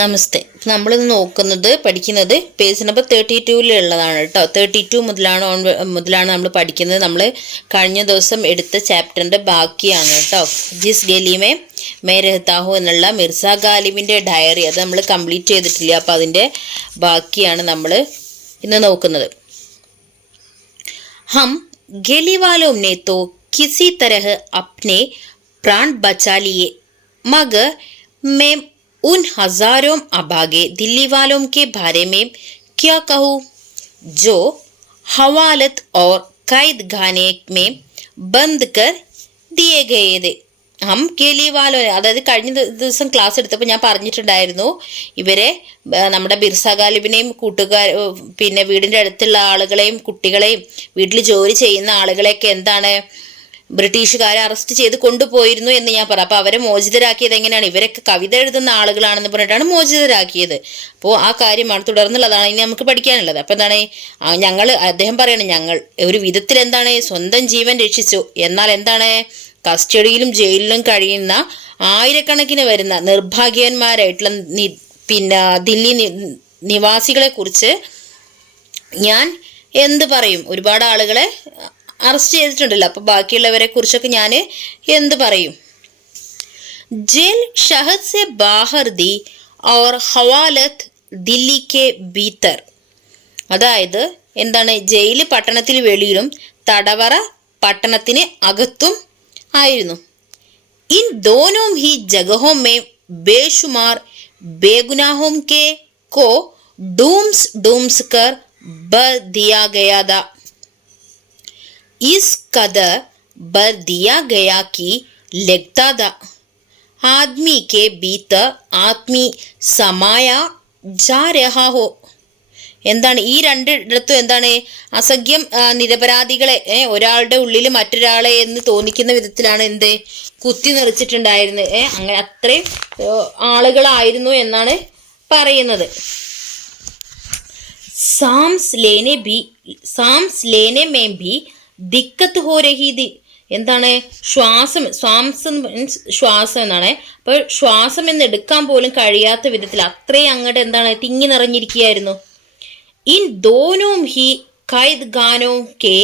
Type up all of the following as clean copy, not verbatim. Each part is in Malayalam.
നമസ്തേ. നമ്മളിന്ന് നോക്കുന്നത് പഠിക്കുന്നത് പേജ് നമ്പർ 32-ലുള്ളതാണ് കേട്ടോ. 32 മുതലാണ് നമ്മൾ പഠിക്കുന്നത്. നമ്മൾ കഴിഞ്ഞ ദിവസം എടുത്ത ചാപ്റ്ററിൻ്റെ ബാക്കിയാണ് കേട്ടോ. ജിസ് ഡൽഹിമേ മേ രഹ്താ ഹൂ എന്നുള്ള മിർസ ഗാലിബിൻ്റെ ഡയറി, അത് നമ്മൾ കംപ്ലീറ്റ് ചെയ്തിട്ടില്ല. അപ്പോൾ അതിൻ്റെ ബാക്കിയാണ് നമ്മൾ ഇന്ന് നോക്കുന്നത്. हम गेली वालों ने तो किसी तरह अपने प्राण बचा लिए, मगर मैं उन हजारों अभागे दिल्ली वालों के बारे में क्या कहूँ जो हवालत और कैद खाने में बंद कर दिए गए थे. ഹം കേലിവാലോ, അതായത് കഴിഞ്ഞ ദിവസം ക്ലാസ് എടുത്തപ്പോൾ ഞാൻ പറഞ്ഞിട്ടുണ്ടായിരുന്നു, ഇവരെ നമ്മുടെ ബിർസ ഗാലിബിനെയും പിന്നെ വീടിൻ്റെ അടുത്തുള്ള ആളുകളെയും കുട്ടികളെയും വീട്ടിൽ ജോലി ചെയ്യുന്ന ആളുകളെയൊക്കെ എന്താണ് ബ്രിട്ടീഷുകാരെ അറസ്റ്റ് ചെയ്ത് കൊണ്ടുപോയിരുന്നു എന്ന് ഞാൻ പറയാം. അപ്പോൾ അവരെ മോചിതരാക്കിയത് എങ്ങനെയാണ്? ഇവരൊക്കെ കവിത എഴുതുന്ന ആളുകളാണെന്ന് പറഞ്ഞിട്ടാണ് മോചിതരാക്കിയത്. അപ്പോൾ ആ കാര്യമാണ്, തുടർന്നുള്ളതാണ് ഇനി നമുക്ക് പഠിക്കാനുള്ളത്. അപ്പോൾ എന്താണ് അദ്ദേഹം പറയണം, ഞങ്ങൾ ഒരു വിധത്തിൽ എന്താണ് സ്വന്തം ജീവൻ രക്ഷിച്ചു, എന്നാൽ എന്താണ് കസ്റ്റഡിയിലും ജയിലിലും കഴിയുന്ന ആയിരക്കണക്കിന് വരുന്ന നിർഭാഗ്യന്മാരായിട്ടുള്ള പിന്നെ ദില്ലി നിവാസികളെ കുറിച്ച് ഞാൻ എന്ത് പറയും? ഒരുപാട് ആളുകളെ അറസ്റ്റ് ചെയ്തിട്ടുണ്ടല്ലോ, അപ്പോൾ ബാക്കിയുള്ളവരെ കുറിച്ചൊക്കെ ഞാൻ എന്ത് പറയും? ജയിൽ ഷഹദ് സെ ബാഹർ ദി और ഹവാലത്ത് ദില്ലി കെ ഭീത്തർ, അതായത് എന്താണ് ജയിൽ പട്ടണത്തിന് വെളിയിലും തടവറ പട്ടണത്തിന് അകത്തും ആയിരുന്നു. इन दोनों ही जगहों में बेशुमार बेगुनाहों के को डूम्स कर भर दिया गया था. इस कदर भर दिया गया कि लगता था आदमी के भीतर आत्मी समाया जा रहा हो. എന്താണ് ഈ രണ്ടിടത്തും എന്താണ് അസംഖ്യം നിരപരാധികളെ ഒരാളുടെ ഉള്ളിൽ മറ്റൊരാളെ എന്ന് തോന്നിക്കുന്ന വിധത്തിലാണ് എന്ത് കുത്തി നിറച്ചിട്ടുണ്ടായിരുന്നത്. അങ്ങനെ അത്രയും ആളുകളായിരുന്നു എന്നാണ് പറയുന്നത്. സാംസ് ലേനെ മേ ഭി ദിക്കത്ത് ഹോ രഹി ദി, എന്താണ് ശ്വാസം എന്നാണ്. അപ്പോൾ ശ്വാസം എന്നെടുക്കാൻ പോലും കഴിയാത്ത വിധത്തിൽ അത്രയും അങ്ങോട്ട് എന്താണ് തിങ്ങി നിറഞ്ഞിരിക്കുകയായിരുന്നു. इन दोनों ही कैद खानों के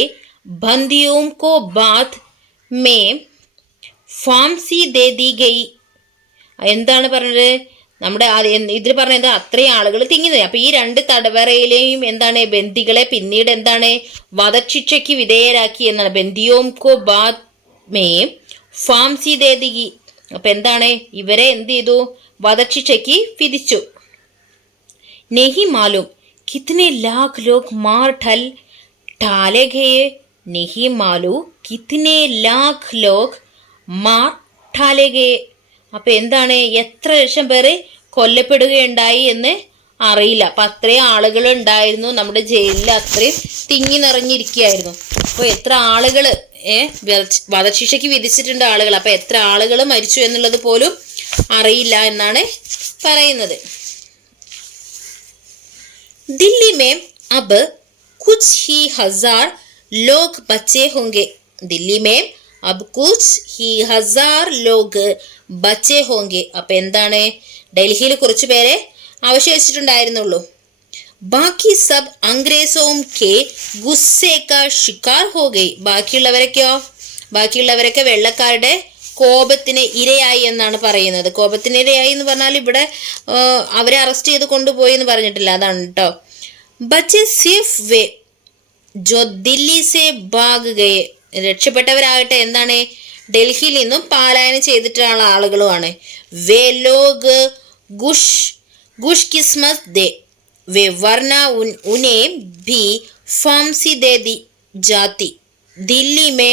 बंदियों को बाद में फांसी दे दी गई. എന്താണ് പറഞ്ഞത്? നമ്മുടെ ഇതിൽ പറഞ്ഞത് അത്രയും ആളുകൾ തിങ്ങുന്നത്. അപ്പോൾ ഈ രണ്ട് തടവറയിലെയും എന്താണ് ബന്ദികളെ പിന്നീട് എന്താണ് വധശിക്ഷയ്ക്ക് വിധേയരാക്കി എന്നാണ്. ബന്ദിയോം കോ ബാദ് മേ ഫാംസി ദേ ദി. അപ്പോൾ എന്താണ് ഇവരെ എന്ത് ചെയ്തു? വധശിക്ഷയ്ക്ക് വിധിച്ചു. നെഹി മാലൂം कितने लाख लोग मार डाले गए, नहीं मालूम कितने लाख लोग मार डाले गए. അപ്പം എന്താണ് എത്ര ലക്ഷം പേര് കൊല്ലപ്പെടുകയുണ്ടായി എന്ന് അറിയില്ല. അപ്പം അത്രയും ആളുകൾ ഉണ്ടായിരുന്നു നമ്മുടെ ജയിലിൽ, അത്രയും തിങ്ങി നിറഞ്ഞിരിക്കുകയായിരുന്നു. അപ്പോൾ എത്ര ആളുകൾ വധശിക്ഷയ്ക്ക് വിധിച്ചിട്ടുണ്ട് ആളുകൾ, അപ്പം എത്ര ആളുകൾ മരിച്ചു എന്നുള്ളത് പോലും അറിയില്ല എന്നാണ് പറയുന്നത്. दिल्ली में अब कुछ ही हजार लोग बचे होंगे. दिल्ली में अब कुछ ही हजार लोग बचे होंगे. അപ്പം എന്താണ് ഡൽഹിയിൽ കുറച്ച് പേരെ അവശേഷിച്ചിട്ടുണ്ടായിരുന്നുള്ളൂ. ബാക്കി സബ് അംഗ്രേസോം കെ ഗുസ്സേ കാ ഷിക്കാർ ഹോ ഗയി. ബാക്കിയുള്ളവരൊക്കെ വെള്ളക്കാരുടെ കോപത്തിന് ഇരയായി എന്നാണ് പറയുന്നത്. കോപത്തിന് ഇരയായി എന്ന് പറഞ്ഞാൽ ഇവിടെ അവരെ അറസ്റ്റ് ചെയ്ത് കൊണ്ടുപോയി എന്ന് പറഞ്ഞിട്ടില്ല, അതാണ് കേട്ടോ. ബച്ചെ സിർഫ് വേ ജോ ദില്ലി സെ ഭാഗ് ഗയെ, രക്ഷപ്പെട്ടവരാകട്ടെ എന്താണ് ഡൽഹിയിൽ നിന്നും പലായനം ചെയ്തിട്ടുള്ള ആളുകളുമാണ്. വേ log ഗുഷ് Kismath they way വർന ഉനെ Bhi ഫാംസി they the ജാതി. ദില്ലി മേ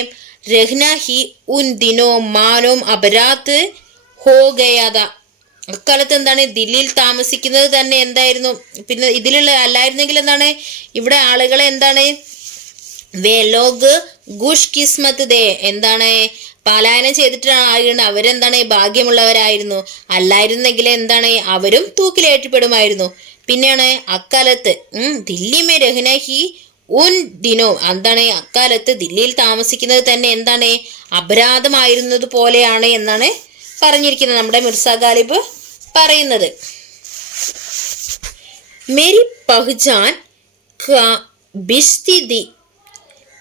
रहना ही उन दिनों मानों अपराध हो गया था. അക്കാലത്ത് എന്താണ് ദില്ലിയിൽ താമസിക്കുന്നത് തന്നെ എന്തായിരുന്നു, പിന്നെ ഇതിലുള്ള അല്ലായിരുന്നെങ്കിൽ എന്താണ് ഇവിടെ ആളുകളെ എന്താണ് വേ ലോഗ് ഗുഷ് കിസ്മത്ത് ദേ, എന്താണ് പലായനം ചെയ്തിട്ടാണ് അവരെന്താണ് ഭാഗ്യമുള്ളവരായിരുന്നു. അല്ലായിരുന്നെങ്കിൽ എന്താണ് അവരും തൂക്കിലേറ്റപ്പെടുമായിരുന്നു. പിന്നെയാണ് അക്കാലത്ത് ദില്ലി മേ രഹ്ന ഹി ഉൻ ദിനോ, എന്താണ് അക്കാലത്ത് ദില്ലിയിൽ താമസിക്കുന്നത് തന്നെ എന്താണ് അപരാധമായിരുന്നത് പോലെയാണ് എന്നാണ് പറഞ്ഞിരിക്കുന്നത് നമ്മുടെ മിർസ ഗാലിബ് പറയുന്നത്. मेरी पहचान का बिस्ती दी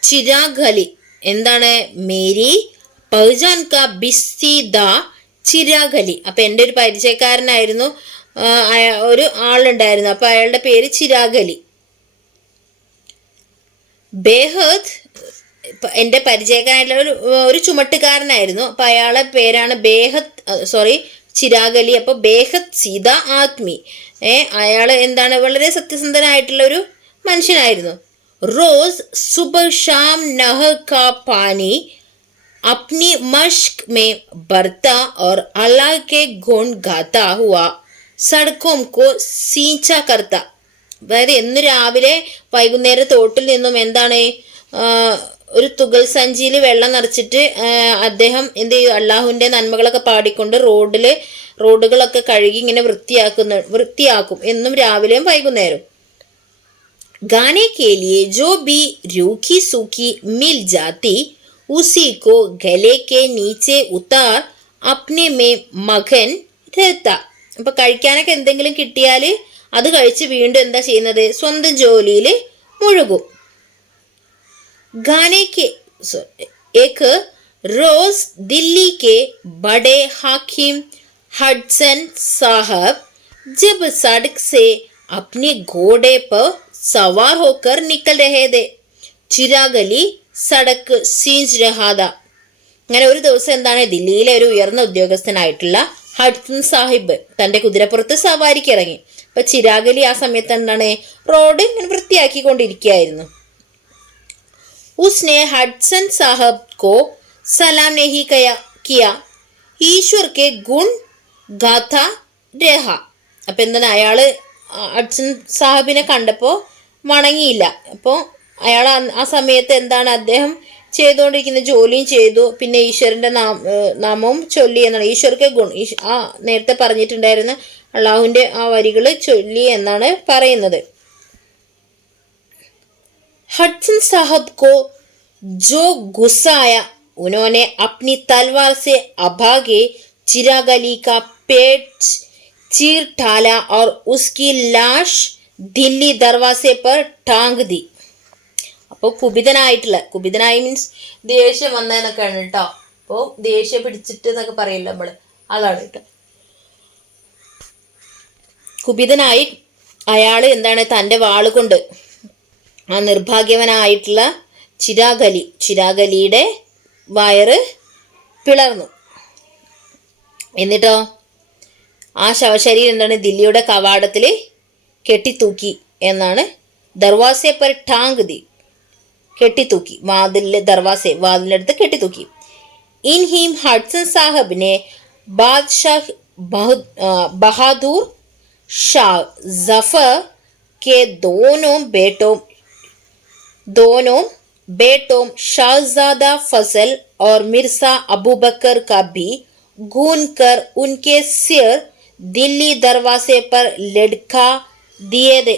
ചിരാഗലി. എന്താണ്? മേരി പഹ്ചാൻ കാ ബിസ്തി ദ ചിരാഗലി. അപ്പൊ എൻ്റെ ഒരു പരിചയക്കാരനായിരുന്നു, ഒരു ആളുണ്ടായിരുന്നു, അപ്പൊ അയാളുടെ പേര് ചിരാഗലി. ബേഹദ് എൻ്റെ പരിചയക്കാരായിട്ടുള്ള ഒരു ചുമട്ടുകാരനായിരുന്നു, അപ്പൊ അയാളെ പേരാണ് ചിരാഗലി. അപ്പൊ ബേഹദ് സീത ആത്മി. അയാള് എന്താണ്? വളരെ സത്യസന്ധനായിട്ടുള്ള ഒരു മനുഷ്യനായിരുന്നു. रोज सुबह शाम नहर का पानी अपनी मश्क में भरता और अल्लाह के गुण गाता हुआ सड़कों को सींचा करता. അതായത് എന്ന് രാവിലെ വൈകുന്നേരം തോട്ടിൽ നിന്നും എന്താണ് ഒരു തുകൽ സഞ്ചിയിൽ വെള്ളം നിറച്ചിട്ട് അദ്ദേഹം എന്ത് ചെയ്യും? അള്ളാഹുവിൻ്റെ നന്മകളൊക്കെ പാടിക്കൊണ്ട് റോഡുകളൊക്കെ കഴുകി ഇങ്ങനെ വൃത്തിയാക്കും എന്നും രാവിലെയും വൈകുന്നേരം. गाने के लिए जो भी रूखी सूखी मिल जाती उसी को गले के नीचे उतार अपने में मगन रहता. അപ്പൊ കഴിക്കാനൊക്കെ എന്തെങ്കിലും കിട്ടിയാൽ അത് കഴിച്ച് വീണ്ടും എന്താ ചെയ്യുന്നത്? സ്വന്തം ജോലിയിൽ മുഴുകും. गाने के एक रोज दिल्ली के बड़े हाकिम हडसन साहब जब सड़क से अपने घोड़े पर सवार होकर निकल रहे थे ചിരാഗലി സടക്ക് സീഞ്ച് രഹാദ. അങ്ങനെ ഒരു ദിവസം എന്താണ്? ദില്ലിയിലെ ഒരു ഉയർന്ന ഉദ്യോഗസ്ഥനായിട്ടുള്ള ഹഡ്സൺ സാഹിബ് തൻ്റെ കുതിരപ്പുറത്ത് സവാരിക്ക് ഇറങ്ങി. അപ്പൊ ചിരാഗലി ആ സമയത്ത് എന്താണ്? റോഡ് ഇങ്ങനെ വൃത്തിയാക്കിക്കൊണ്ടിരിക്കുകയായിരുന്നു. उसने हडसन साहब को सलाम नहीं किया ഈശ്വർ കെ ഗുൺ ഗാഥ രഹ. അപ്പൊ എന്താണ്? അയാള് ഹഡ്സൺ സാഹിബിനെ കണ്ടപ്പോൾ വണങ്ങിയില്ല. അപ്പോൾ അയാൾ ആ സമയത്ത് എന്താണ്? അദ്ദേഹം ചെയ്തുകൊണ്ടിരിക്കുന്ന ജോലിയും ചെയ്തു, പിന്നെ ഈശ്വരൻ്റെ നാമവും ചൊല്ലി എന്നാണ്. ഈശ്വർക്ക് ഗുൺ, ആ നേരത്തെ പറഞ്ഞിട്ടുണ്ടായിരുന്ന അള്ളാഹുവിൻ്റെ ആ വരികൾ ചൊല്ലി എന്നാണ് പറയുന്നത്. हडसन साहब को जो गुस्सा आया उन्होंने अपनी तलवार से अभागे चिरागली का पेट चीर डाला और उसकी लाश ദില്ലി ദർവാസെ പർ ടാങ് ദി. അപ്പോൾ കുപിതനായി മീൻസ് ദേഷ്യം വന്നതെന്നൊക്കെയാണ് കേട്ടോ. അപ്പോൾ ദേഷ്യം പിടിച്ചിട്ട് എന്നൊക്കെ പറയില്ല നമ്മൾ, അതാണ് കേട്ടോ. കുപിതനായി അയാൾ എന്താണ്? തൻ്റെ വാളുകൊണ്ട് ആ നിർഭാഗ്യവനായിട്ടുള്ള ചിരാഗലിയുടെ വയറ് പിളർന്നു. എന്നിട്ടോ ആ ശവശരീരം എന്താണ്? ദില്ലിയുടെ കവാടത്തിൽ കെട്ടിത്തൂക്കി എന്നാണ്. ദർവാസെ പർ ടാങ് ദി, കെട്ടിത്തൂക്കി. വാതിലിനടുത്ത് കെട്ടിത്തൂക്കി. ഇൻ ഹിം ഹഡ്സൺ സാഹബിനെ ബാദ്ഷാഹ് ബഹാദൂർ ഷാ जफर के दोनों बेटों शाहजादा फजल और मिर्जा अबू बकर का भी गून कर उनके सिर दिल्ली दरवाजे पर लटका दिए.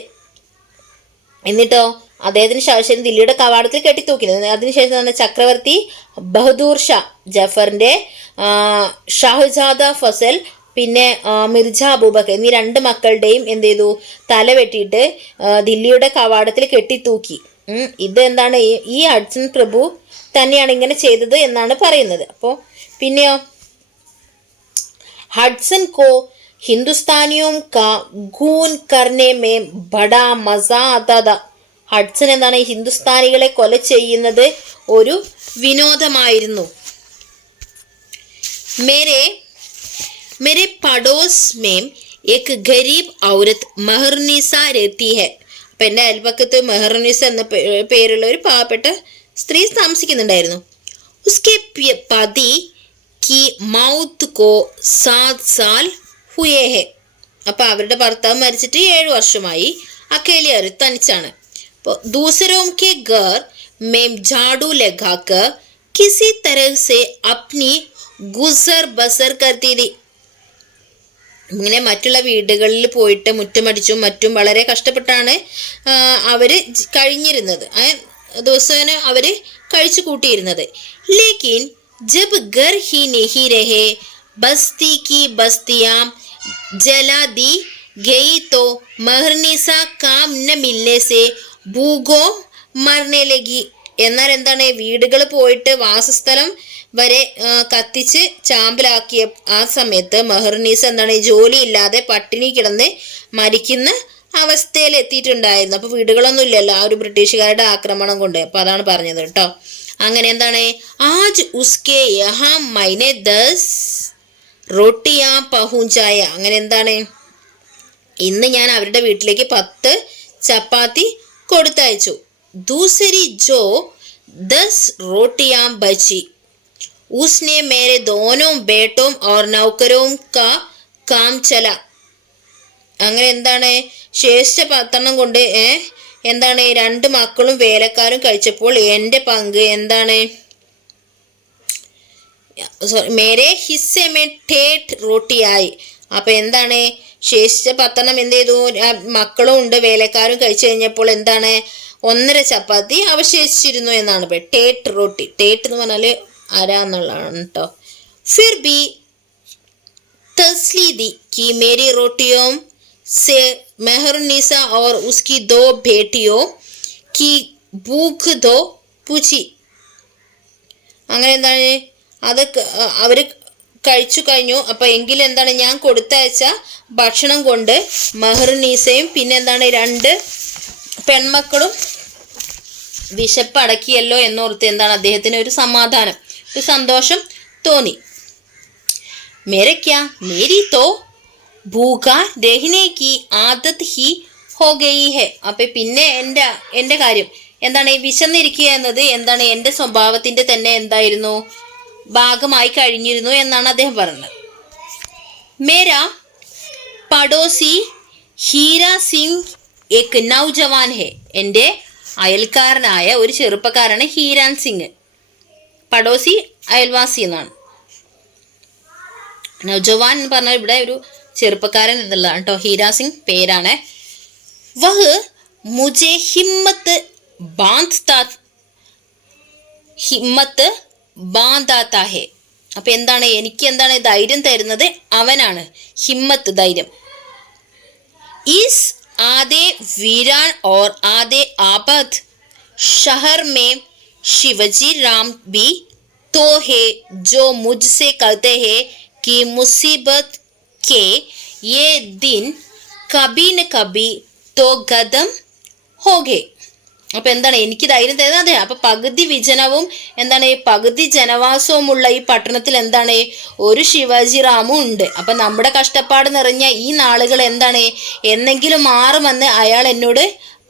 എന്നിട്ടോ അദ്ദേഹത്തിന് ശേഷം ദില്ലിയുടെ കവാടത്തിൽ കെട്ടിത്തൂക്കിയത്. അതിനുശേഷം ചക്രവർത്തി ബഹദൂർ ഷാ ജഫറിന്റെ ഷാഹജാദ ഫസൽ പിന്നെ മിർജ അബൂബക്കർ എന്നീ രണ്ട് മക്കളുടെയും എന്ത് ചെയ്തു? തല വെട്ടിയിട്ട് ദില്ലിയുടെ കവാടത്തിൽ കെട്ടിത്തൂക്കി. ഇത് എന്താണ്? ഈ ഹഡ്സൺ പ്രഭു തന്നെയാണ് ഇങ്ങനെ ചെയ്തത് എന്നാണ് പറയുന്നത്. അപ്പോൾ പിന്നെയോ ഹഡ്സൺ കോ ഹിന്ദുസ്ഥാനിയോം കാ ഗൂൻ കർനെ മേ ബഡാ മസാ ആതാ था. ഹഡ്സൺ എന്താണ്? ഈ ഹിന്ദുസ്ഥാനികളെ കൊല ചെയ്യുന്നത് ഒരു വിനോദമായിരുന്നു. मेरे पड़ोस में एक गरीब औरत മെഹർനിസ रहती है. അപ്പം എൻ്റെ അയൽപക്കത്ത് മെഹർനിസ എന്ന പേരുള്ള ഒരു പാവപ്പെട്ട സ്ത്രീ താമസിക്കുന്നുണ്ടായിരുന്നു. उसके पति की मौत को 7 साल हुए हैं. അപ്പം അവരുടെ ഭർത്താവ് മരിച്ചിട്ട് 7 വർഷമായി. അക്കേലി അവർ തനിച്ചാണ്. അപ്പോൾ दूसरों के घर में झाड़ू लगाकर किसी तरह से अपनी गुजर बसर करती थी. ഇങ്ങനെ മറ്റുള്ള വീടുകളിൽ പോയിട്ട് മുറ്റമടിച്ചും മറ്റും വളരെ കഷ്ടപ്പെട്ടാണ് അവർ കഴിഞ്ഞിരുന്നത്. ദിവസേന അവർ കഴിച്ചു കൂട്ടിയിരുന്നത്. ലേക്കിൻ ജബ് ഗർ ഹി നെഹി രഹേ ബസ്തി കി ബസ്തിയാം ജലാ ദി गई तो മെഹർനിസ काम न मिलने से भूखों मरने लगी. എന്നാൽ എന്താണ്, വീടുകൾ പോയിട്ട് വാസസ്ഥലം വരെ കത്തിച്ച് ചാമ്പലാക്കിയ ആ സമയത്ത് മെഹർനീസ എന്താണ്, ജോലി ഇല്ലാതെ പട്ടിണി കിടന്ന് മരിക്കുന്ന അവസ്ഥയിൽ എത്തിയിട്ടുണ്ടായിരുന്നു. അപ്പോൾ വീടുകളൊന്നും ഇല്ലല്ലോ ആ ഒരു ബ്രിട്ടീഷുകാരുടെ ആക്രമണം കൊണ്ട്. അപ്പോൾ അതാണ് പറഞ്ഞത് കേട്ടോ. അങ്ങനെ എന്താണ്, ആജ് ഉസ്കെ യഹാ മൈനെ 10 റോട്ടിയാ പഹുഞ്ചായ. അങ്ങനെ എന്താണ്, ഇന്ന് ഞാൻ അവരുടെ വീട്ടിലേക്ക് 10 ചപ്പാത്തി കൊടുത്തയച്ചു. ദൂസരി ജോ 10 റോട്ടിയാ ബച്ചി उसने मेरे दोनों बेटों और नौकरों का काम चला. അങ്ങനെ എന്താണ്, ശേഷിച്ച 10 കൊണ്ട് എന്താണ് 2 മക്കളും വേലക്കാരും കഴിച്ചപ്പോൾ എൻ്റെ പങ്ക് എന്താണ്, മേരെ ഹിസ്സെ മേ ഠേഠ് റോട്ടിയായി. അപ്പൊ എന്താണ്, ശേഷിച്ച 10 എന്ത് ചെയ്തു, മക്കളും ഉണ്ട് വേലക്കാരും കഴിച്ചു കഴിഞ്ഞപ്പോൾ എന്താണ് 1.5 ചപ്പാത്തി അവശേഷിച്ചിരുന്നു എന്നാണ്. ഠേഠ് റോട്ടി, ഠേഠ് എന്ന് പറഞ്ഞാല് ആരാന്നുള്ളതാണ് കേട്ടോ. ഫിർ ബി തസ്ലി ദി कि मेरी रोटियों से मेहरुन्निसा और उसकी 2 बेटियों की भूख दो पूछी. അങ്ങനെ എന്താണ്, അത് അവർ കഴിച്ചു കഴിഞ്ഞു. അപ്പം എങ്കിലും എന്താണ്, ഞാൻ കൊടുത്തയച്ച ഭക്ഷണം കൊണ്ട് മെഹറുന്നീസയും പിന്നെ എന്താണ് 2 പെൺമക്കളും വിശപ്പ് അടക്കിയല്ലോ എന്നോർത്ത് എന്താണ് അദ്ദേഹത്തിന് ഒരു സമാധാനം, ഒരു സന്തോഷം തോന്നി. मेरे क्या मेरी तो भूखा रहने की आदत ही हो गई है. അപ്പം പിന്നെ എൻ്റെ കാര്യം എന്താണ്, വിശന്നിരിക്കുക എന്നത് എന്താണ് എൻ്റെ സ്വഭാവത്തിൻ്റെ തന്നെ എന്തായിരുന്നു, ഭാഗമായി കഴിഞ്ഞിരുന്നു എന്നാണ് അദ്ദേഹം പറഞ്ഞത്. മേരാ പടോസി ഹീര സിംഗ് എക് നൗജവാൻ ഹെ. എൻ്റെ അയൽക്കാരനായ ഒരു ചെറുപ്പക്കാരാണ് ഹീരാൻ സിംഗ്. പടോസി അയൽവാസി എന്നാണ്. നൗജവാൻ എന്ന് പറഞ്ഞാൽ ഇവിടെ ഒരു ചെറുപ്പക്കാരൻ എന്നുള്ളതാണ് കേട്ടോ. ഹീരാ സിംഗ് പേരാണ്. വഹ് മുജെ ഹിമ്മത്ത് ബാന്താത്താ ഹെ. അപ്പൊ എന്താണ്, എനിക്ക് എന്താണ് ധൈര്യം തരുന്നത് അവനാണ്. ഹിമ്മത്ത്, ധൈര്യം. ഈസ് ആദെ വീരാൻ ഓർ ആദെ ആബാദ് शहर में शिवजी राम भी तो है जो मुझसे कहते हैं कि मुसीबत के ये दिन कभी न कभी तो ഖതം हो गए. അപ്പം എന്താണ്, എനിക്ക് ധൈര്യം തരുന്നത് അതെ. അപ്പം പകുതി വിജനവും എന്താണ്, പകുതി ജനവാസവുമുള്ള ഈ പട്ടണത്തിൽ എന്താണ് ഒരു ശിവാജി റാമും ഉണ്ട്. അപ്പം നമ്മുടെ കഷ്ടപ്പാട് നിറഞ്ഞ ഈ നാളുകൾ എന്താണ് എന്നെങ്കിലും മാറുമെന്ന് അയാൾ എന്നോട്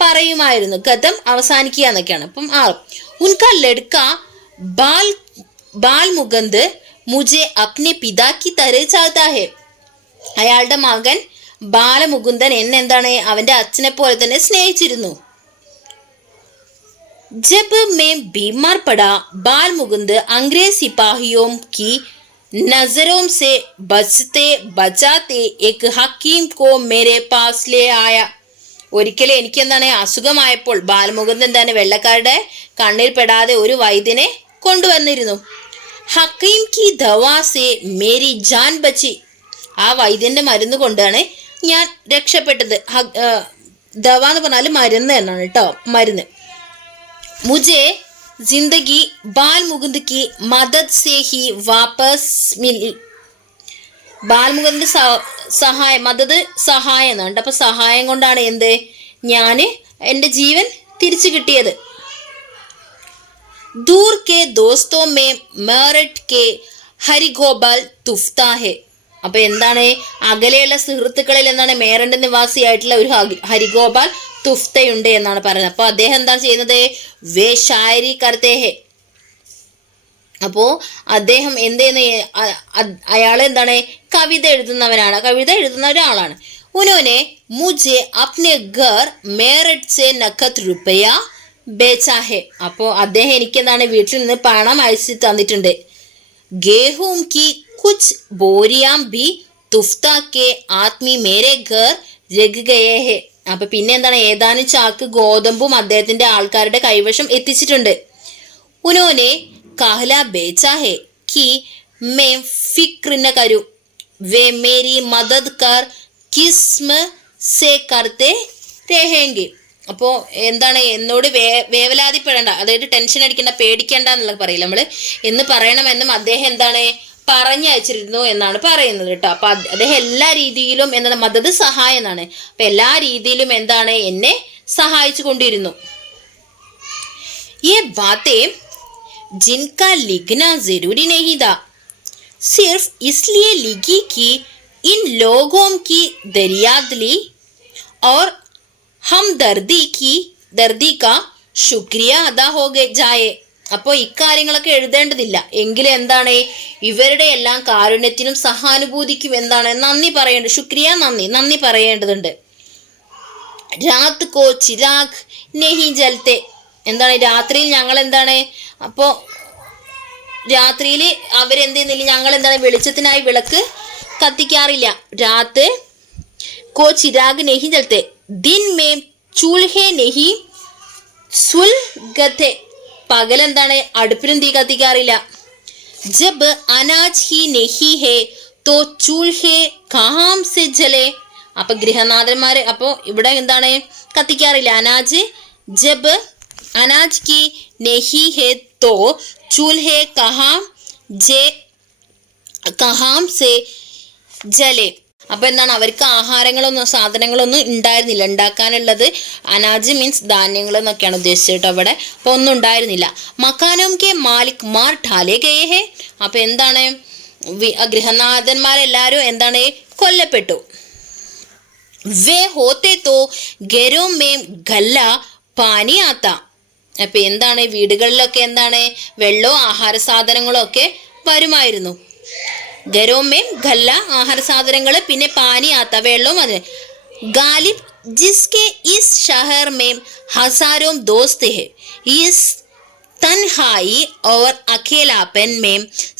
പറയുമായിരുന്നു. ഖതം അവസാനിക്കുക എന്നൊക്കെയാണ്. അപ്പം ഉൻക ലഡ്ക ബാൽ മുകുന്ദ് മുझे अपने पिता की तरह चाहता है. അയാളുടെ മകൻ ബാലമുകുന്ദൻ എന്നെ എന്താണ് അവന്റെ അച്ഛനെ പോലെ തന്നെ സ്നേഹിച്ചിരുന്നു. जब मैं बीमार पड़ा बाल मुकुंद अंग्रेज सिपाहियों की नजरों से बचते बचाते एक हकीम को मेरे पास ले आया. ഒരിക്കലും എനിക്ക് എന്താണ് അസുഖമായപ്പോൾ ബാലമുകുന്ദൻ എന്താണ് വെള്ളക്കാരുടെ കണ്ണിൽ പെടാതെ ഒരു വൈദ്യനെ കൊണ്ടുവന്നിരുന്നു. ഹക്കീം കി ദവാസെ മേരി ജാൻ ബച്ചി. ആ വൈദ്യന്റെ മരുന്ന് കൊണ്ടാണ് ഞാൻ രക്ഷപ്പെട്ടത്. ദവ എന്ന് പറഞ്ഞാൽ മരുന്ന് എന്നാണ് കേട്ടോ, മരുന്ന്. മുझे जिंदगी बाल मुकुंद की मदद से ही वापस मिली. ബാൽമുകുന്ദന്റെ സഹായം, മദത് സഹായം എന്നാണ്. അപ്പൊ സഹായം കൊണ്ടാണ് എന്ത് ഞാൻ എൻ്റെ ജീവൻ തിരിച്ചു കിട്ടിയത്. दूर के दोस्तों में मेरठ के ഹരിഗോപാൽ തുഫ്താ ഹെ. അപ്പൊ എന്താണ്, അകലെയുള്ള സുഹൃത്തുക്കളിൽ എന്താണ് മേറണ്ട് നിവാസിയായിട്ടുള്ള ഒരു ഹരിഗോപാൽ തുഫ്തയുണ്ട് എന്നാണ് പറയുന്നത്. അപ്പൊ അദ്ദേഹം എന്താണ് ചെയ്യുന്നത്, വേ ഷായരി കർത്തേ ഹെ. അപ്പോ അദ്ദേഹം എന്ത് ചെയ്യുന്ന, അയാൾ എന്താണ് കവിത എഴുതുന്നവനാണ്, കവിത എഴുതുന്ന ഒരാളാണ്. ഉനോനെ മുझे अपने घर मेरठ से नकद रुपया बेचा है. അപ്പോൾ അദ്ദേഹം എനിക്ക് എന്താണ് വീട്ടിൽ നിന്ന് പണം അയച്ചു തന്നിട്ടുണ്ട്. गेहूं की कुछ बोरियां भी तुफ्ता के आदमी मेरे घर रख गए हैं. അപ്പൊ പിന്നെ എന്താണ് ഏതാനും ചാക്ക് ഗോതമ്പും അദ്ദേഹത്തിന്റെ ആൾക്കാരുടെ കൈവശം എത്തിച്ചിട്ടുണ്ട്. ഉനോനെ कहला बेचा है कि मैं फिक्र न करूं, वे मेरी मदद कर കിസ്മ സേ കർത്തെ രഹേങ്കെ. അപ്പോൾ എന്താണ്, എന്നോട് വേവലാതിപ്പെടേണ്ട, അതായത് ടെൻഷൻ അടിക്കേണ്ട, പേടിക്കേണ്ട എന്നുള്ള പറയില്ല നമ്മൾ, എന്ന് പറയണമെന്നും അദ്ദേഹം എന്താണ് പറഞ്ഞയച്ചിരുന്നു എന്നാണ് പറയുന്നത് കേട്ടോ. അപ്പൊ അദ്ദേഹം എല്ലാ രീതിയിലും എന്താണ് മദത് സഹായം എന്നാണ്. അപ്പൊ എല്ലാ രീതിയിലും എന്താണ് എന്നെ സഹായിച്ചു കൊണ്ടിരുന്നു. ये बातें जिनका लिखना जरूरी नहीं था, सिर्फ इसलिए लिखी कि इन लोगों की दरियादली और हमदर्दी का शुक्रिया अदा हो जाए. അപ്പോൾ ഇക്കാര്യങ്ങളൊക്കെ എഴുതേണ്ടതില്ല, എങ്കിലും എന്താണ് ഇവരുടെ എല്ലാം കാരുണ്യത്തിനും സഹാനുഭൂതിക്കും എന്താണ് നന്ദി പറയേണ്ടത്, ശുക്രിയ നന്ദി പറയേണ്ടതുണ്ട്. രാത് കോ ചിരാഗ് നെഹി ജൽത്തെ, എന്താണ് രാത്രിയിൽ ഞങ്ങൾ എന്താണ്, അപ്പോൾ രാത്രിയിൽ അവരെന്ത് ചെയ്യുന്നില്ല, ഞങ്ങൾ എന്താണ് വെളിച്ചത്തിനായി വിളക്ക് കത്തിക്കാറില്ല. രാത് കോ ചിരാഗ് നെഹി ജൽത്തെ, ദിൻ മേ ചൂൽഹെ നെഹി സുൽഗത്തെ, പകൽ എന്താണ് അടുപ്പിലും തീ കത്തിക്കാറില്ല. ജബ് അനാജ് ഹി നെഹി ഹേ തോ ചൂൽഹെ കഹാം സെ ജലെ, അപ്പൊ ഗൃഹനാഥന്മാര് അപ്പോൾ ഇവിടെ എന്താണ് കത്തിക്കാറില്ല. അനാജ് ജബ് അനാജ് കി നെഹി ഹേ തോ ചൂൽഹെ കഹാം സെ ജലെ. അപ്പൊ എന്താണ് അവർക്ക് ആഹാരങ്ങളൊന്നും സാധനങ്ങളൊന്നും ഉണ്ടായിരുന്നില്ല, ഉണ്ടാക്കാനുള്ളത് അനാജ് മീൻസ് ധാന്യങ്ങൾ എന്നൊക്കെയാണ് ഉദ്ദേശിച്ചിട്ട് അവിടെ. അപ്പൊ ഒന്നും ഉണ്ടായിരുന്നില്ല. മക്കാനോം കെ മാലിക് മാർ ഠാലേ ഗയേ ഹേ, അപ്പൊ എന്താണ് ഗൃഹനാഥന്മാരെല്ലാരും എന്താണ് കൊല്ലപ്പെട്ടു. വേ ഹോത്തെ തോ ഗരോ മേം ഗല്ല പാനി ആത്ത, അപ്പൊ എന്താണ് വീടുകളിലൊക്കെ എന്താണ് വെള്ളവും ആഹാര സാധനങ്ങളും ഒക്കെ വരുമായിരുന്നു. ഗരോമേം ഗല്ല ആഹാര സാധനങ്ങൾ, പിന്നെ പാനി ആത്ത വെള്ളവും. അതിന് ഗാലിബ് ജിസ്കെ ഇസ് ഷഹർ മേം ഹസാരോം ദോസ്ത് ഹെ, ഇസ് തൻഹായി और अकेलापन में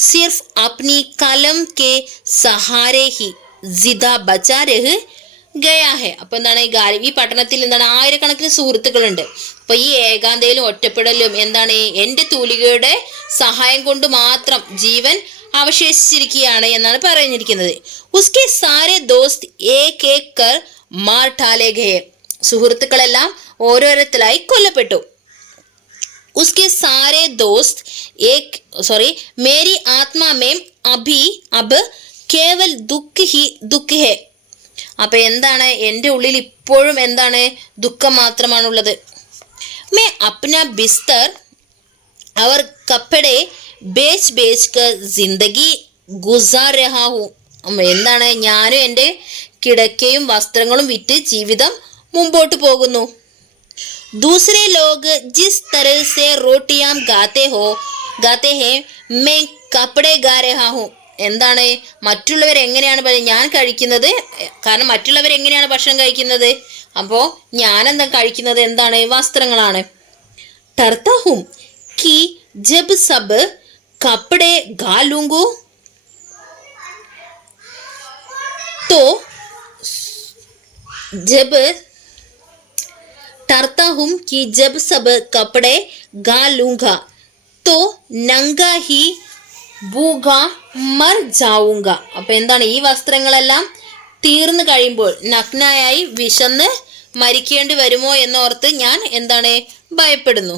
सिर्फ अपनी कलम के सहारे ही जिदा बचा रह गया है. അപ്പൊ എന്താണ് ഈ പട്ടണത്തിൽ എന്താണ് ആയിരക്കണക്കിന് സുഹൃത്തുക്കളുണ്ട്. അപ്പൊ ഈ ഏകാന്തയിലും ഒറ്റപ്പെടലും എന്താണ് എൻ്റെ തൂലികയുടെ സഹായം കൊണ്ട് മാത്രം ജീവൻ അവശേഷിച്ചിരിക്കുകയാണ് എന്നാണ് പറഞ്ഞിരിക്കുന്നത്. ഉസ്കെ സാരെ ദോസ്ത് ഏക് ഏക് കർ മാർ ഠാലേ ഗയേ, സുഹൃത്തുക്കളെല്ലാം ഓരോരുത്തരായി കൊല്ലപ്പെട്ടു. उसके सारे दोस्त मेरी आत्मा में अभी अब केवल दुख है. അപ്പൊ എന്താണ് എൻ്റെ ഉള്ളിൽ ഇപ്പോഴും എന്താണ് ദുഃഖം മാത്രമാണുള്ളത്. മേ അപ്ന ബിസ്തർ അവർ കപ്പടെ ബേച്ച് ബേച്ച് കർ ജിന്ദഗി ഗുസാർ രഹാ ഹൂ, എന്താണ് ഞാനും എൻ്റെ കിടക്കയും വസ്ത്രങ്ങളും വിറ്റ് ജീവിതം മുമ്പോട്ട് പോകുന്നു. दूसरे लोग जिस तरह से रोटियां गाते हैं मैं कपड़े गा रहा हूँ, എന്താണ് മറ്റുള്ളവർ എങ്ങനെയാണ് ഞാൻ കഴിക്കുന്നത്, കാരണം മറ്റുള്ളവർ എങ്ങനെയാണ് ഭക്ഷണം കഴിക്കുന്നത്, അപ്പോൾ ഞാനെന്താ കഴിക്കുന്നത് എന്താണ് വസ്ത്രങ്ങളാണ്. डरता हूँ कि जब सब कपड़े गा लूंगा तो डरता हूँ कि जब सब कपड़े गा लूंगा तो नंगा ही भूखा मर जाऊंगा. അപ്പൊ എന്താണ് ഈ വസ്ത്രങ്ങളെല്ലാം തീർന്നു കഴിയുമ്പോൾ നഗ്നയായി വിശന്ന് മരിക്കേണ്ടി വരുമോ എന്നോർത്ത് ഞാൻ എന്താണ് ഭയപ്പെടുന്നു.